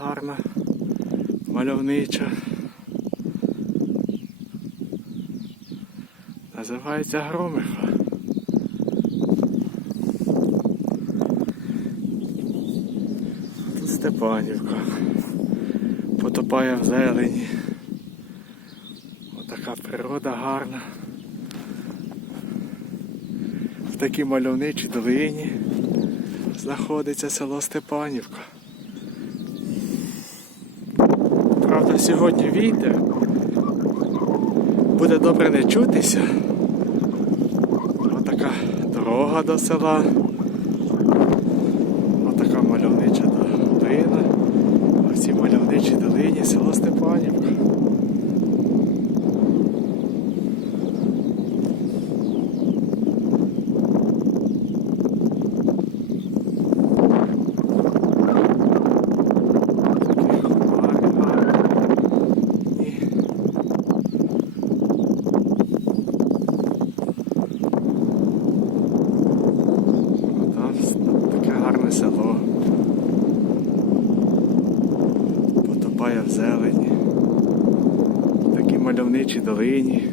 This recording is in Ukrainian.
гарна, мальовнича. Називається Громиха. Тут Степанівка. Потопає в зелені. Отака природа гарна. В такій мальовничій долині знаходиться село Степанівка. Правда, сьогодні вітер. Буде добре не чутися. Отака дорога до села. Отака мальовнича долина. А в цій мальовничій долині село Степанівка. Такі хмари гарні. Там таке гарне село. Потопає в зелені. такі мальовничі долині.